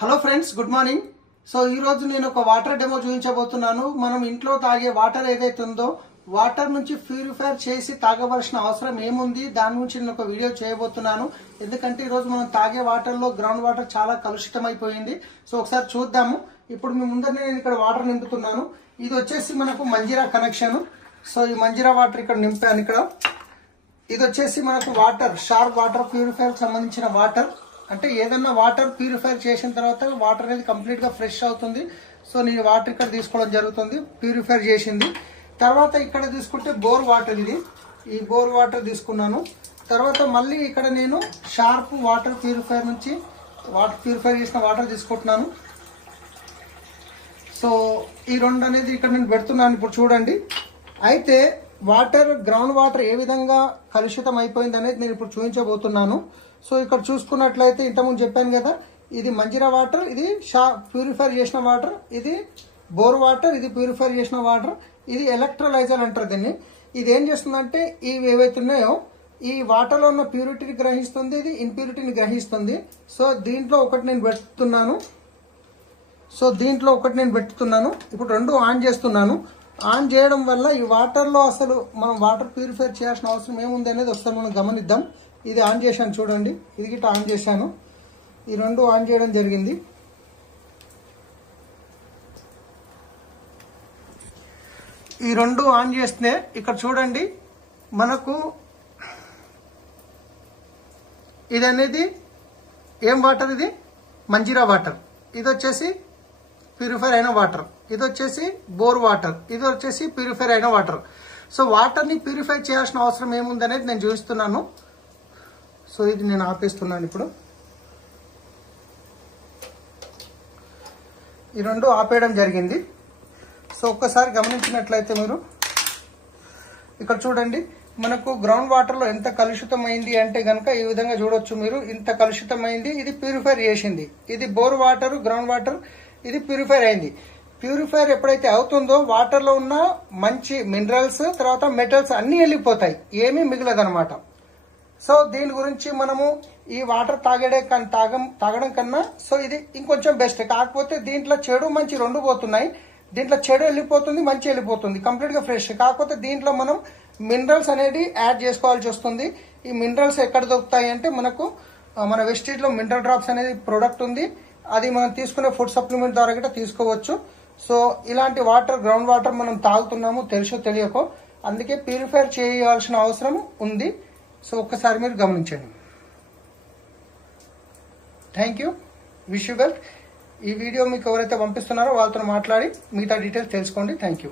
Hello friends, good morning. So ఈ రోజు నేను ఒక వాటర్ డెమో చూపించబోతున్నాను. మనం ఇంట్లో తాగే వాటర్ ఏదైతే ఉందో వాటర్ నుంచి ప్యూరిఫైర్ చేసి తాగవలసిన అవసరం ఏముంది, దాని గురించి నేను ఒక వీడియో చేయబోతున్నాను. ఎందుకంటే ఈ రోజు మనం తాగే వాటర్ లో గ్రౌండ్ వాటర్ చాలా కలుషితం అయిపోయింది. సో ఒకసారి చూద్దాము. ఇప్పుడు మీ ముందరనే నేను ఇక్కడ వాటర్ నింపుతున్నాను. ఇది వచ్చేసి మనకు మంజీరా కనెక్షన్. సో ఈ మంజీరా వాటర్ ఇక్కడ నింపాను. ఇక్కడ ఇది వచ్చేసి మనకు వాటర్, షార్ప్ వాటర్ ప్యూరిఫైర్ సంబంధించిన వాటర్. అంటే ఏదన్నా వాటర్ ప్యూరిఫైర్ చేసిన తర్వాత వాటర్ అనేది కంప్లీట్ గా ఫ్రెష్ అవుతుంది. సో నేను వాటర్ ఇక్కడ తీసుకోవడం జరుగుతుంది, ప్యూరిఫైర్ చేసింది. తర్వాత ఇక్కడ తీసుకుంటే బోర్ వాటర్, ఇది ఈ బోర్ వాటర్ తీసుకున్నాను. తర్వాత మళ్ళీ ఇక్కడ నేను షార్ప్ వాటర్ ప్యూరిఫైర్ నుంచి వాటర్ ప్యూరిఫైర్ చేసిన వాటర్ తీసుకుంటున్నాను. సో ఈ రెండు అనేది ఇక్కడ నేను పెడుతున్నాను. ఇప్పుడు చూడండి, అయితే వాటర్, గ్రౌండ్ వాటర్ ఏ విధంగా కలుషితం అయిపోయింది అనేది నేను ఇప్పుడు చూపించబోతున్నాను. సో ఇక్కడ చూసుకున్నట్లయితే ఇంతకుముందు చెప్పాను కదా, ఇది మంజీరా వాటర్, ఇది ప్యూరిఫైర్ చేసిన వాటర్, ఇది బోర్ వాటర్, ఇది ప్యూరిఫైర్ చేసిన వాటర్, ఇది ఎలక్ట్రోలైజర్ అంటారు దీన్ని. ఇది ఏం చేస్తుందంటే ఇవి ఏవైతే ఉన్నాయో ఈ వాటర్లో ఉన్న ప్యూరిటీని గ్రహిస్తుంది, ఇది ఇంప్యూరిటీని గ్రహిస్తుంది. సో దీంట్లో ఒకటి నేను పెడుతున్నాను. ఇప్పుడు రెండు ఆన్ చేస్తున్నాను. ఆన్ చేయడం వల్ల ఈ వాటర్లో అసలు మనం వాటర్ ప్యూరిఫై చేయాల్సిన అవసరం ఏముంది అనేది ఒకసారి మనం గమనిద్దాం. ఇది ఆన్ చేశాను చూడండి, ఇది గిట్ట ఆన్ చేశాను. ఈ రెండు ఆన్ చేయడం జరిగింది. ఈ రెండు ఆన్ చేస్తే ఇక్కడ చూడండి, మనకు ఇది అనేది ఏం వాటర్, ఇది మంజీరా వాటర్, ఇది వచ్చేసి ప్యూరిఫైర్ అయిన వాటర్, ఇది వచ్చేసి బోర్ వాటర్, ఇది వచ్చేసి ప్యూరిఫైర్ అయిన వాటర్. సో వాటర్ని ప్యూరిఫై చేయాల్సిన అవసరం ఏముంది అనేది నేను చూపిస్తున్నాను. సో ఇది నేను ఆపేస్తున్నాను. ఇప్పుడు ఈ రెండు ఆపేయడం జరిగింది. సో ఒక్కసారి గమనించినట్లయితే మీరు ఇక్కడ చూడండి, మనకు గ్రౌండ్ వాటర్లో ఎంత కలుషితమైంది అంటే కనుక ఈ విధంగా చూడొచ్చు మీరు. ఇంత కలుషితమైంది, ఇది ప్యూరిఫైర్ చేసింది. ఇది బోర్ వాటర్, గ్రౌండ్ వాటర్, ఇది ప్యూరిఫైర్ అయింది. ప్యూరిఫైర్ ఎప్పుడైతే అవుతుందో వాటర్లో ఉన్న మంచి మినరల్స్, తర్వాత మెటల్స్ అన్నీ వెళ్ళిపోతాయి, ఏమీ మిగలదనమాట. సో దీని గురించి మనము ఈ వాటర్ తాగడం కన్నా సో ఇది ఇంకొంచెం బెస్ట్. కాకపోతే దీంట్లో చెడు మంచి రెండు పోతున్నాయి. దీంట్లో చెడు వెళ్ళిపోతుంది, మంచి వెళ్ళిపోతుంది, కంప్లీట్ గా ఫ్రెష్. కాకపోతే దీంట్లో మనం మినరల్స్ అనేది యాడ్ చేసుకోవాల్సి వస్తుంది. ఈ మినరల్స్ ఎక్కడ దొరుకుతాయి అంటే మనకు మన వెస్టీజ్ లో మినరల్ డ్రాప్స్ అనేది ప్రోడక్ట్ ఉంది. అది మనం తీసుకునే ఫుడ్ సప్లిమెంట్ ద్వారా కూడా తీసుకోవచ్చు. సో ఇలాంటి వాటర్, గ్రౌండ్ వాటర్ మనం తాగుతున్నాము తెలుసో తెలియకో, అందుకే ప్యూరిఫైర్ చేయాల్సిన అవసరం ఉంది. సో ఒక్కసారి మీరు గమనించండి. Thank you, wish you well. ఈ వీడియో మీకు ఎవరైతే పంపిస్తున్నారో వాళ్ళతో మాట్లాడి మిగతా డీటెయిల్స్ తెలుసుకోండి. Thank you.